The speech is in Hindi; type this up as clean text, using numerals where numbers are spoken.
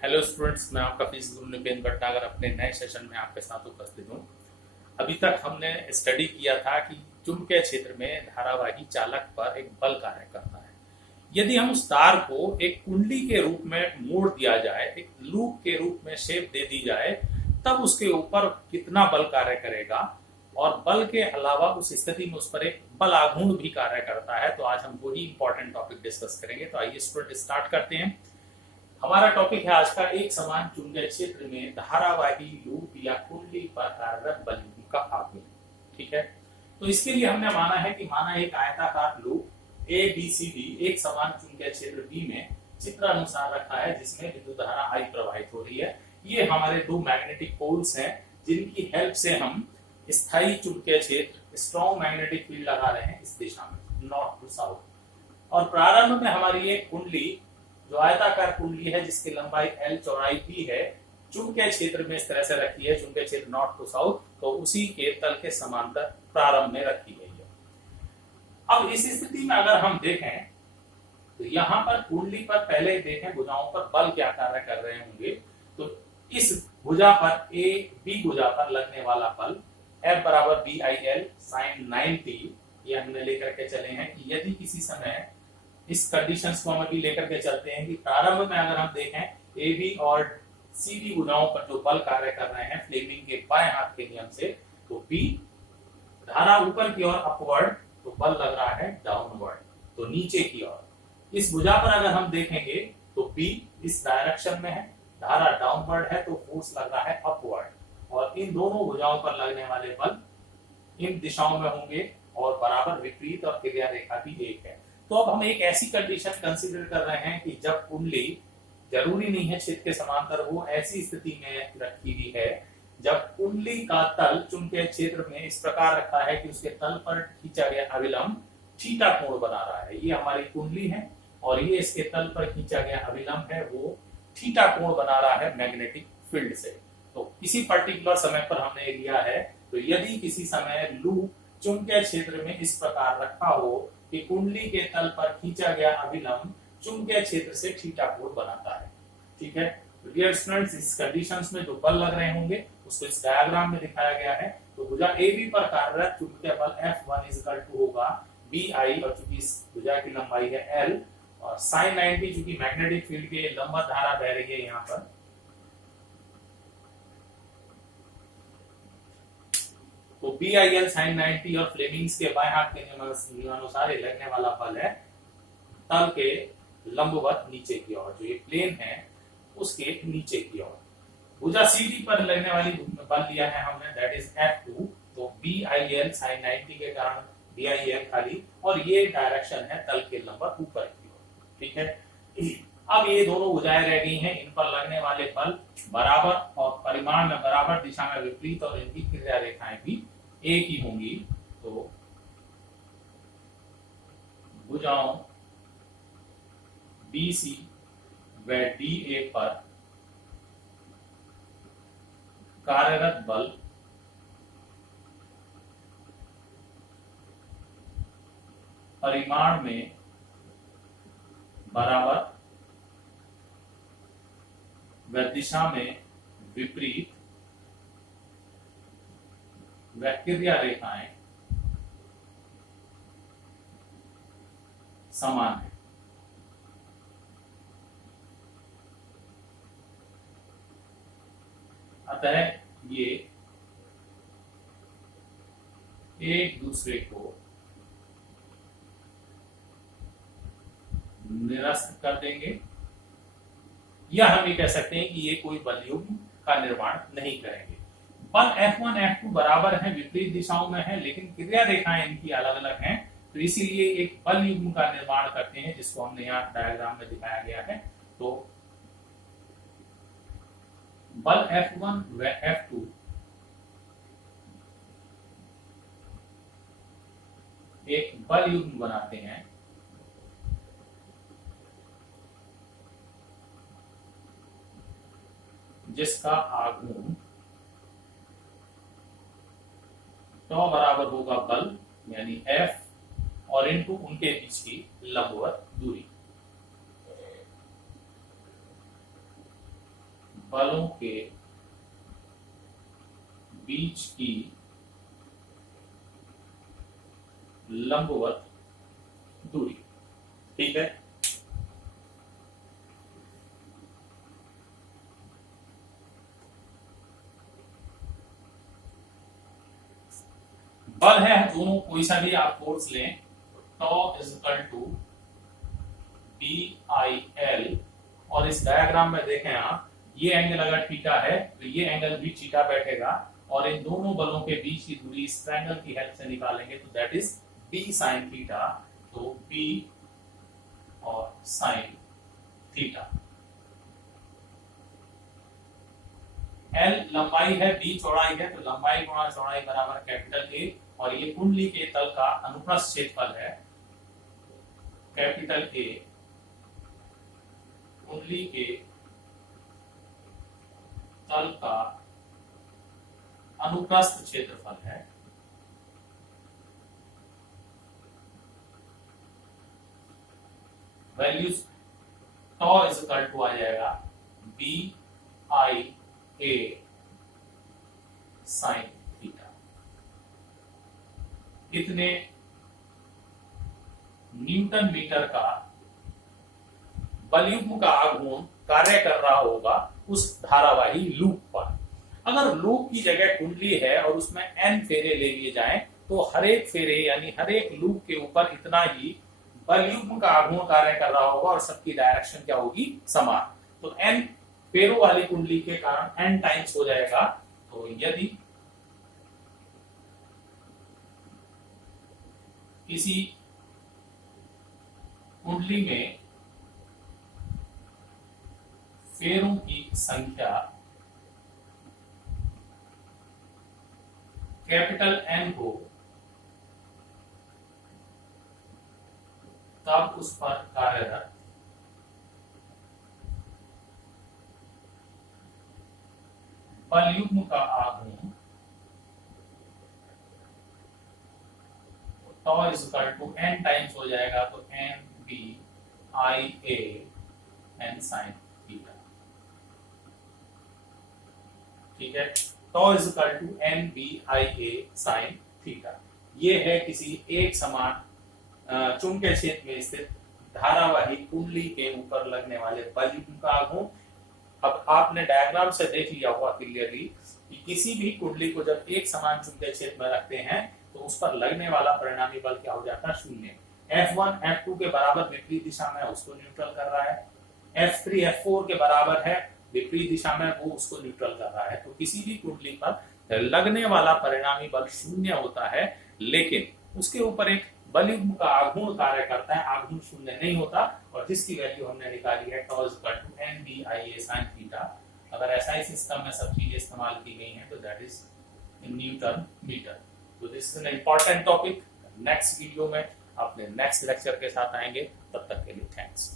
हेलो स्टूडेंट्स, मैं आपका फीस गुरु निपेन भटनागर अपने नए सेशन में आपके साथ उपस्थित हूँ। अभी तक हमने स्टडी किया था कि चुंबकीय क्षेत्र में धारावाही चालक पर एक बल कार्य करता है। यदि हम उस तार को एक कुंडली के रूप में मोड़ दिया जाए, एक लूप के रूप में शेप दे दी जाए, तब उसके ऊपर कितना बल कार्य करेगा और बल के अलावा उस स्थिति में उस पर एक बल आघूर्ण भी कार्य करता है। तो आज हम वही इंपॉर्टेंट टॉपिक डिस्कस करेंगे। तो आइए स्टूडेंट स्टार्ट करते हैं। हमारा टॉपिक है आज का एक समान चुंबकीय क्षेत्र में धारावाही लूप या कुंडली पर कार्यरत बल का आघूर्ण। ठीक है, तो इसके लिए हमने माना एक आयताकार loop A B C D एक समान चुंबकीय क्षेत्र बी में चित्र अनुसार रखा है, जिसमें विद्युत धारा आई प्रवाहित हो रही है। ये हमारे दो मैग्नेटिक पोल्स हैं, जिनकी हेल्प से हम स्थायी चुंबकीय क्षेत्र स्ट्रॉन्ग मैग्नेटिक फील्ड लगा रहे हैं इस दिशा में, नॉर्थ टू साउथ। और प्रारंभ में हमारी एक कुंडली जो आयताकार कुंडली है, जिसकी लंबाई L चौड़ाई P है, चुंबकीय क्षेत्र में इस तरह से रखी है, चुंबकीय क्षेत्र नॉर्थ टू साउथ, तो उसी के तल के समांतर प्रारंभ में रखी गई है। अब इस स्थिति में अगर हम देखें तो यहाँ पर कुंडली पर पहले देखें भुजाओं पर बल क्या कार्य कर रहे होंगे। तो इस भुजा पर ए बी भुजा पर लगने वाला बल F बराबर BIL sin 90, ये हमने लेकर के चले हैं कि यदि किसी समय इस कंडीशंस को हम अभी लेकर के चलते हैं कि प्रारंभ में अगर हम देखें ए बी और सी डी भुजाओं पर जो बल कार्य कर रहे हैं फ्लेमिंग के बाएं हाथ के नियम से, तो बी धारा ऊपर की ओर अपवर्ड, तो बल लग रहा है डाउनवर्ड, तो नीचे की ओर। इस भुजा पर अगर हम देखेंगे तो बी इस डायरेक्शन में है, धारा डाउनवर्ड है, तो फोर्स लग रहा है अपवर्ड। और इन दोनों भुजाओं पर लगने वाले बल इन दिशाओं में होंगे और बराबर विपरीत, और क्रिया रेखा भी एक है। तो अब हम एक ऐसी कंडीशन कंसीडर कर रहे हैं कि जब कुंडली जरूरी नहीं है क्षेत्र के समांतर हो, ऐसी स्थिति में रखी हुई है जब कुंडली का तल चुंबकीय क्षेत्र में इस प्रकार रखा है कि उसके तल पर खींचा गया अभिलंब थीटा कोण बना रहा है। ये हमारी कुंडली है और ये इसके तल पर खींचा गया अभिलंब है, वो थीटा कोण बना रहा है मैग्नेटिक फील्ड से। तो किसी पर्टिकुलर समय पर हमने लिया है, तो यदि किसी समय लूप चुंबकीय क्षेत्र में इस प्रकार रखा हो कि कुंडली के तल पर खींचा गया अभिलंब चुंबकीय क्षेत्र से थीटा कोण बनाता है। ठीक है, डियर स्टूडेंट्स, इस कंडीशंस में जो बल लग रहे होंगे उसको इस डायग्राम में दिखाया गया है। तो भुजा ए बी पर कार्यरत चुंबकीय बल F1 होगा BI, और चूंकि इस भुजा की लंबाई है L, और sin 90 चूंकि मैग्नेटिक फील्ड के लंबवत धारा बह रही है यहाँ पर, तो BIL sin 90 और फ्लेमिंग्स के बाएं हाथ के नियमानुसार लगने वाला बल है तल के लंबवत नीचे की ओर, जो ये प्लेन है उसके नीचे की ओर। भुजा CD पर लगने वाली बल लिया है हमने, दैट इज F2, तो BIL sin 90 के कारण BIL खाली, और ये डायरेक्शन है तल के लंबवत ऊपर की ओर। ठीक है, अब ये दोनों भुजाएं रह गई हैं, इन पर लगने वाले बल बराबर और परिमाण में बराबर दिशा में विपरीत, और इनकी क्रिया रेखाएं भी एक ही होंगी। तो भुजाओं BC व DA पर कार्यरत बल परिमाण में बराबर व दिशा में विपरीत व क्रिया रेखाएं समान है। अतः ये एक दूसरे को निरस्त कर देंगे, या हम ये कह सकते हैं कि ये कोई बल युग्म का निर्माण नहीं करेंगे। बल F1 F2 बराबर है, विपरीत दिशाओं में है, लेकिन क्रिया रेखाएं इनकी अलग अलग हैं, तो इसीलिए एक बल युग्म का निर्माण करते हैं, जिसको हमने यहाँ डायग्राम में दिखाया गया है। तो बल F1 व F2 एक बल युग्म बनाते हैं, जिसका आघूर्ण टॉ बराबर होगा बल यानी F और इनटू उनके बीच की लंबवत दूरी। बलों के बीच की लंबवत दूरी। ठीक है, बल है दोनों, कोई सा भी आप फोर्स लें, tau is equal to B I L, और इस डायग्राम में देखें आप, ये एंगल अगर थीटा है तो ये एंगल भी थीटा बैठेगा, और इन दोनों बलों के बीच की दूरी इस ट्रायंगल की हेल्प से निकालेंगे तो that is B sine theta. तो बी और साइन थीटा, एल लंबाई है, बी चौड़ाई है, तो लंबाई गुणा चौड़ाई बराबर कैपिटल ए, और ये कुंडली के तल का अनुप्रस्थ क्षेत्रफल है, कैपिटल ए कुंडली के तल का अनुप्रस्थ क्षेत्रफल है। Values tau is equal to आ जाएगा B I A sine theta. इतने न्यूटन मीटर का बलयुग्म का आघूर्ण कार्य कर रहा होगा उस धारावाही लूप पर। अगर लूप की जगह कुंडली है और उसमें n फेरे ले लिए जाएं तो हर एक फेरे यानी हर एक लूप के ऊपर इतना ही बलयुग्म का आघूर्ण कार्य कर रहा होगा और सबकी डायरेक्शन क्या होगी, समान। तो n फेरों वाली कुंडली के कारण n टाइम्स हो जाएगा। तो यदि किसी कुंडली में फेरों की संख्या कैपिटल N हो तब उस पर कार्यरत बलयुग्म का आघूर्ण tau is equal to n times हो जाएगा, तो n b i a n sin theta. ठीक है, tau is equal to n b i a sin theta. ये है किसी एक समान चुंबकीय क्षेत्र में स्थित धारावाही कुंडली के ऊपर लगने वाले बलयुग्म का आघूर्ण। अब आपने डायग्राम से देख लिया होगा क्लियरली कि किसी भी कुंडली को जब एक समान चुंबकीय क्षेत्र में रखते हैं तो उस पर लगने वाला परिणामी बल क्या हो जाता है, शून्य। F1 F2 के बराबर विपरीत दिशा में उसको न्यूट्रल कर रहा है, F3 F4 के बराबर है विपरीत दिशा में, वो उसको न्यूट्रल कर रहा है। तो किसी भी कुंडली पर लगने वाला परिणामी बल शून्य होता है, लेकिन उसके ऊपर एक बलयुग्म का आघूर्ण कार्य करता है, आघूर्ण शून्य नहीं होता, और जिसकी वैल्यू हमने निकाली है tau is equal to n b i a sin theta. अगर SI सिस्टम में सब चीजें इस्तेमाल की गई हैं तो दैट इज न्यूटन मीटर। तो this is an important topic. Next video में अपने नेक्स्ट लेक्चर के साथ आएंगे, तब तक के लिए थैंक्स।